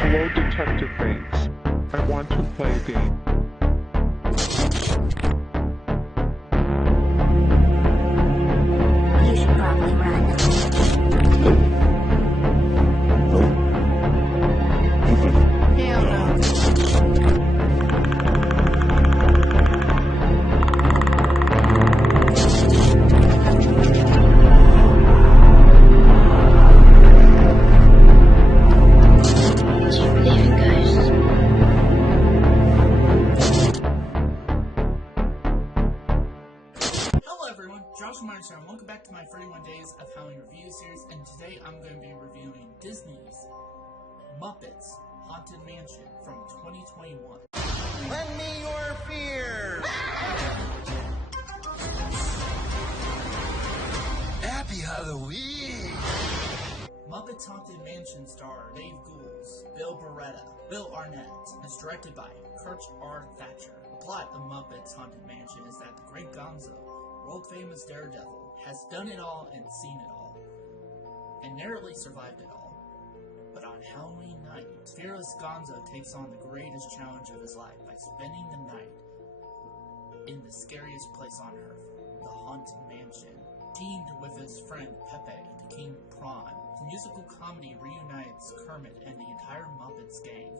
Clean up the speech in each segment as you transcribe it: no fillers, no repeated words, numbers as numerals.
Hello, Detective Banks. I want to play a game. You should probably run. Hell no. Do you believe in ghosts? Hello everyone, Josh Myers here, and welcome back to my 31 Days of Halloween Review Series, and today I'm going to be reviewing Disney's Muppets Haunted Mansion from 2021. Lend me your fear! Happy Halloween! Muppets Haunted Mansion star Dave Goulds, Bill Beretta, Will Arnett, and is directed by Kurt R. Thatcher. The plot of Muppets Haunted Mansion is that the great Gonzo, world-famous daredevil, has done it all and seen it all, and narrowly survived it all. But on Halloween night, fearless Gonzo takes on the greatest challenge of his life by spending the night in the scariest place on earth, the Haunted Mansion. Teamed with his friend Pepe, the King Prawn, the musical comedy reunites Kermit and the entire Muppets gang,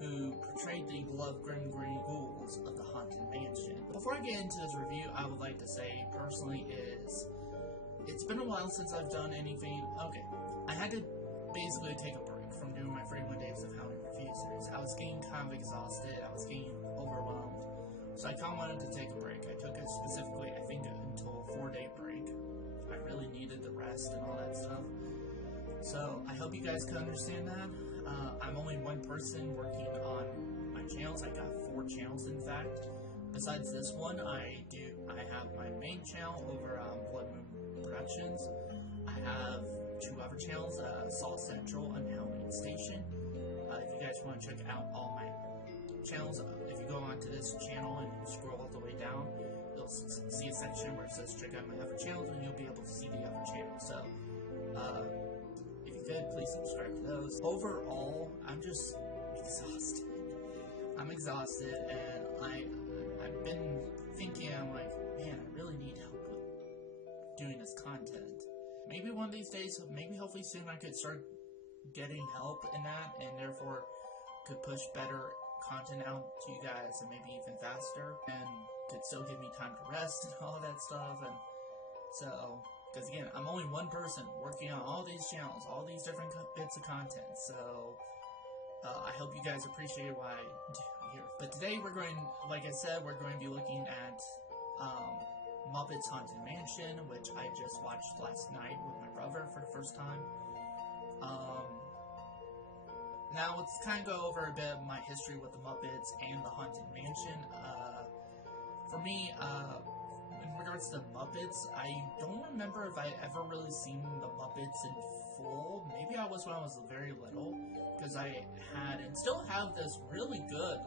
who portrayed the beloved Grim Green Ghouls of the Haunted Mansion. Before I get into this review, I would like to say, personally, it's been a while since I've done anything. Okay, I had to basically take a break from doing my 31 Days of Halloween Review Series. I was getting kind of exhausted, I was getting overwhelmed, so I kind of wanted to take a break. I took it specifically, I think, until a 4-day break. I really needed the rest and all that stuff. So, I hope you guys can understand that. I'm only one person working on my channels. I got 4 channels, in fact. Besides this one, I have my main channel over on Blood Moon Productions. I have 2 other channels, Salt Central and Halloween Station. If you guys want to check out all my channels, if you go onto this channel and you scroll all the way down, you'll see a section where it says check out my other channels, and you'll be able to see the other channels. So, if you could, please subscribe to those. Overall, I'm just exhausted. I'm exhausted, and I've been thinking, I'm like, man, I really need help with doing this content. Maybe one of these days, maybe hopefully soon, I could start getting help in that, and therefore could push better content out to you guys, and maybe even faster, and could still give me time to rest and all that stuff. And so, because again, I'm only one person working on all these channels, all these different bits of content, so I hope you guys appreciate what I do here. But today we're going, like I said, we're going to be looking at Muppets Haunted Mansion, which I just watched last night with my brother for the first time. Now let's kind of go over a bit of my history with the Muppets and the Haunted Mansion. For me, in regards to the Muppets, I don't remember if I ever really seen the Muppets in full. Maybe I was when I was very little, because I had and still have this really good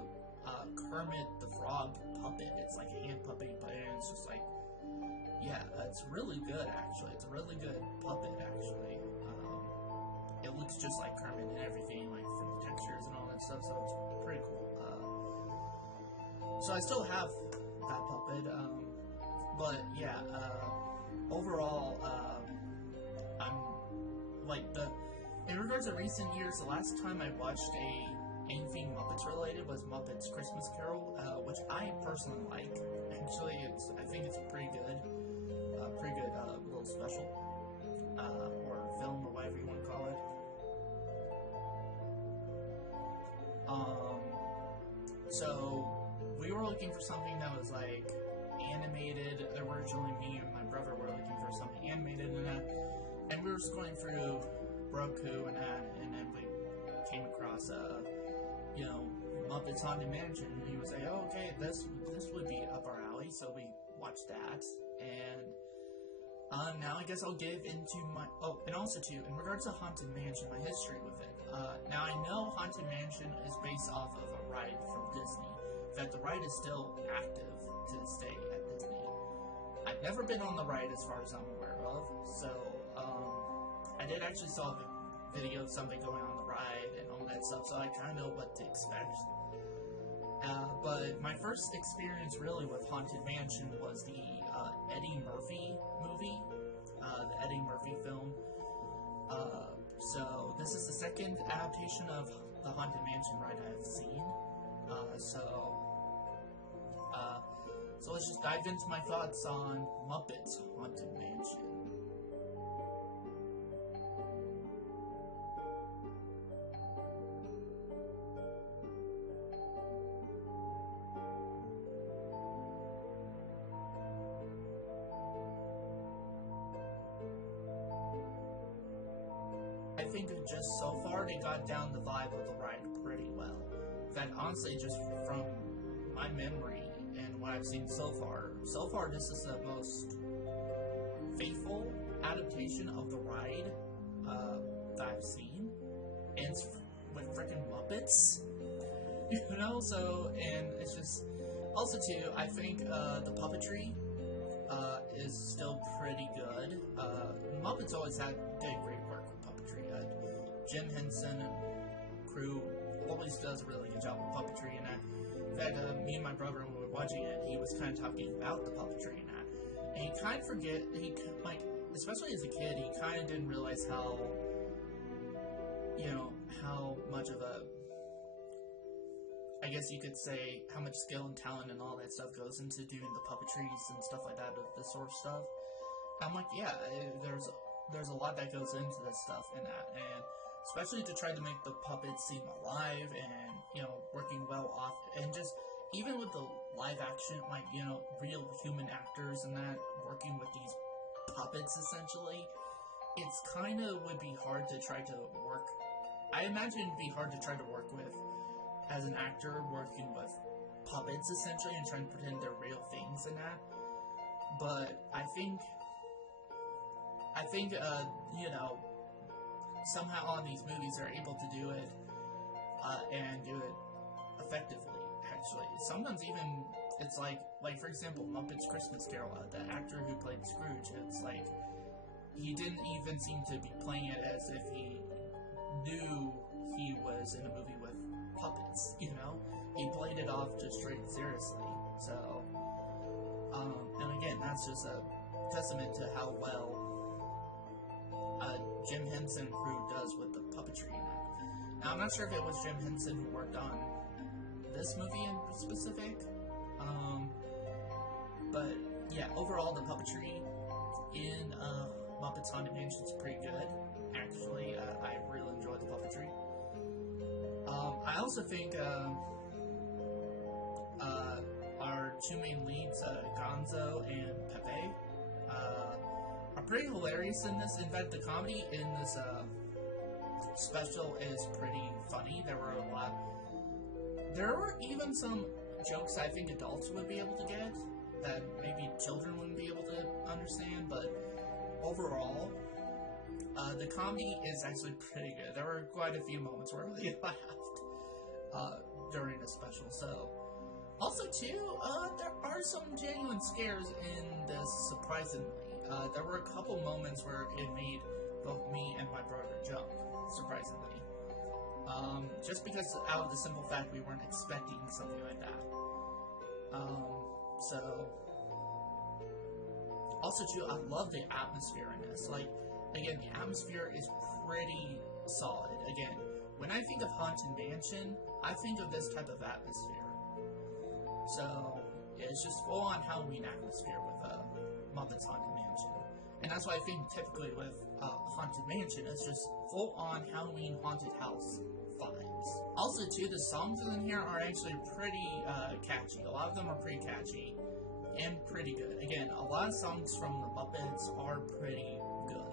Kermit the Frog puppet. It's like a hand puppet, but it's just like, yeah, it's really good actually. It's a really good puppet actually. It looks just like Kermit and everything, like from the textures and all that stuff, so it's pretty cool. So I still have that puppet, but yeah, overall, I'm like in regards to recent years, the last time I watched anything Muppets related was Muppets Christmas Carol, which I personally like. Actually, I think it's pretty good little special, or film, or whatever you want to call it. So we were looking for something that was like animated. Originally, me and my brother were looking for something animated in that, and we were just going through Roku and that, and then we came across Muppets Haunted Mansion, and he was like, oh, okay, this would be up our alley, so we watched that, and now I guess I'll get into my, and also too, in regards to Haunted Mansion, my history with it. Now I know Haunted Mansion is based off of a ride from Disney. In fact, the ride is still active to this day at Disney. I've never been on the ride as far as I'm aware of, so I did actually saw the video of something going on the ride and all that stuff, so I kind of know what to expect. But my first experience really with Haunted Mansion was the Eddie Murphy movie, the Eddie Murphy film. So this is the second adaptation of the Haunted Mansion ride I've seen. So let's just dive into my thoughts on Muppets Haunted Mansion. I think just so far they got down the vibe of the ride pretty well. In fact, honestly, just from my memory and what I've seen so far this is the most faithful adaptation of the ride that I've seen. And it's with freaking Muppets, you know? So, and it's just, also too, I think the puppetry is still pretty good. Muppets always had great work with puppetry. Jim Henson and crew always does a really good job with puppetry, and in fact, me and my brother, when we were watching it, he was kind of talking about the puppetry and that, and he kind of especially as a kid, he kind of didn't realize how much of a, I guess you could say, how much skill and talent and all that stuff goes into doing the puppetries and stuff like that, this sort of stuff. I'm like, yeah, there's a lot that goes into this stuff and that, and especially to try to make the puppets seem alive and, working well off, and just, even with the live action, real human actors and that, working with these puppets, essentially, it's kind of would be hard to try to work, I imagine it'd be hard to try to work with, as an actor, working with puppets, essentially, and trying to pretend they're real things and that, but I think, somehow on these movies they're able to do it, and do it effectively, actually. Sometimes even, it's like for example, Muppets Christmas Carol, the actor who played Scrooge, it's like, he didn't even seem to be playing it as if he knew he was in a movie with puppets, He played it off just straight seriously, so, and again, that's just a testament to how well Jim Henson crew does with the puppetry. Now, I'm not sure if it was Jim Henson who worked on this movie in specific, but yeah, overall the puppetry in Muppets Haunted Mansion is pretty good. Actually, I really enjoyed the puppetry. I also think our two main leads, Gonzo and Pepe, are pretty hilarious in this. In fact, the comedy in this special is pretty funny. There were even some jokes I think adults would be able to get that maybe children wouldn't be able to understand, but overall, the comedy is actually pretty good. There were quite a few moments where I really laughed during the special. So, also too, there are some genuine scares in this, surprisingly. There were a couple moments where it made both me and my brother jump, surprisingly. Just because out of the simple fact we weren't expecting something like that. Also too, I love the atmosphere in this. Again, the atmosphere is pretty solid. Again, when I think of Haunted Mansion, I think of this type of atmosphere. So, it's just full-on Halloween atmosphere with Muppets Haunted Mansion. And that's why I think typically with Haunted Mansion, it's just full-on Halloween haunted house vibes. Also too, the songs in here are actually pretty catchy. A lot of them are pretty catchy and pretty good. Again, a lot of songs from the Muppets are pretty good.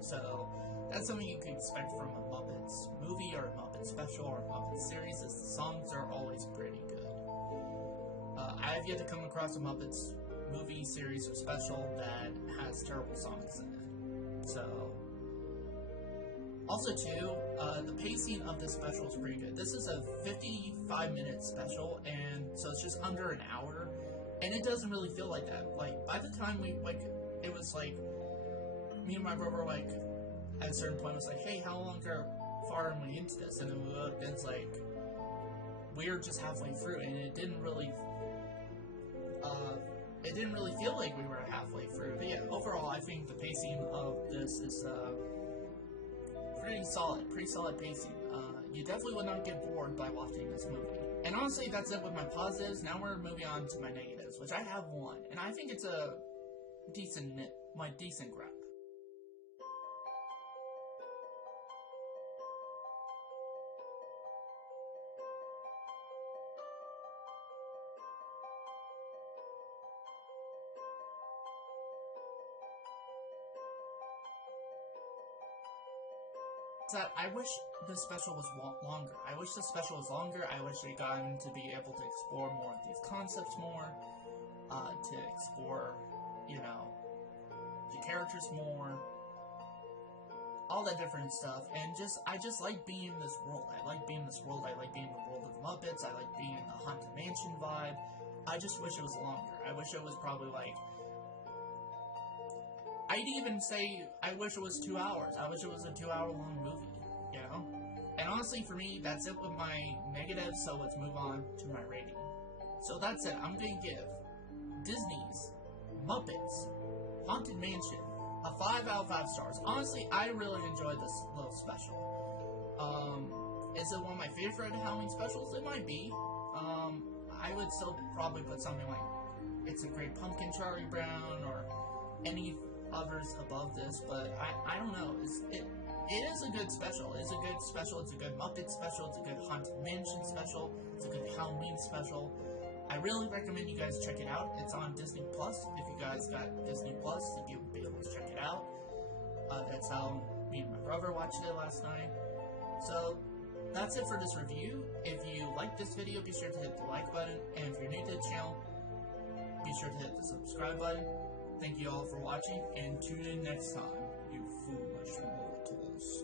So, that's something you can expect from a Muppets movie or a Muppet special or a Muppet series, is the songs are always pretty good. I have yet to come across a Muppets movie, series, or special that has terrible songs in it. So, also too, the pacing of this special is pretty good. This is a 55-minute special, and so it's just under an hour, and it doesn't really feel like that. By the time it was me and my brother at a certain point was like, hey, how far far into this, and it's like we're just halfway through, and it didn't really feel like we were halfway through. But yeah, overall, I think the pacing of this is pretty solid pacing. You definitely would not get bored by watching this movie. And honestly, that's it with my positives. Now we're moving on to my negatives, which I have one, and I think it's a decent gripe. That I wish the special was longer. I wish the special was longer. I wish they gotten to be able to explore more of these concepts more, to explore, the characters more, all that different stuff. And I just like being in this world. I like being in this world. I like being in the world of Muppets. I like being in the Haunted Mansion vibe. I just wish it was longer. I wish it was probably like, I'd even say I wish it was 2 hours. I wish it was a 2-hour long movie, And honestly, for me, that's it with my negatives, so let's move on to my rating. So that's it. I'm going to give Disney's Muppets Haunted Mansion a 5 out of 5 stars. Honestly, I really enjoyed this little special. Is it one of my favorite Halloween specials? It might be. I would still probably put something like It's a Great Pumpkin, Charlie Brown, or any others above this, but I don't know. It is a good special. It's a good special. It's a good Muppet special. It's a good Haunted Mansion special. It's a good Halloween special. I really recommend you guys check it out. It's on Disney Plus. If you guys got Disney Plus, you'll be able to check it out. That's how me and my brother watched it last night. So that's it for this review. If you like this video, be sure to hit the like button, and if you're new to the channel, be sure to hit the subscribe button. Thank you all for watching, and tune in next time, you foolish mortals.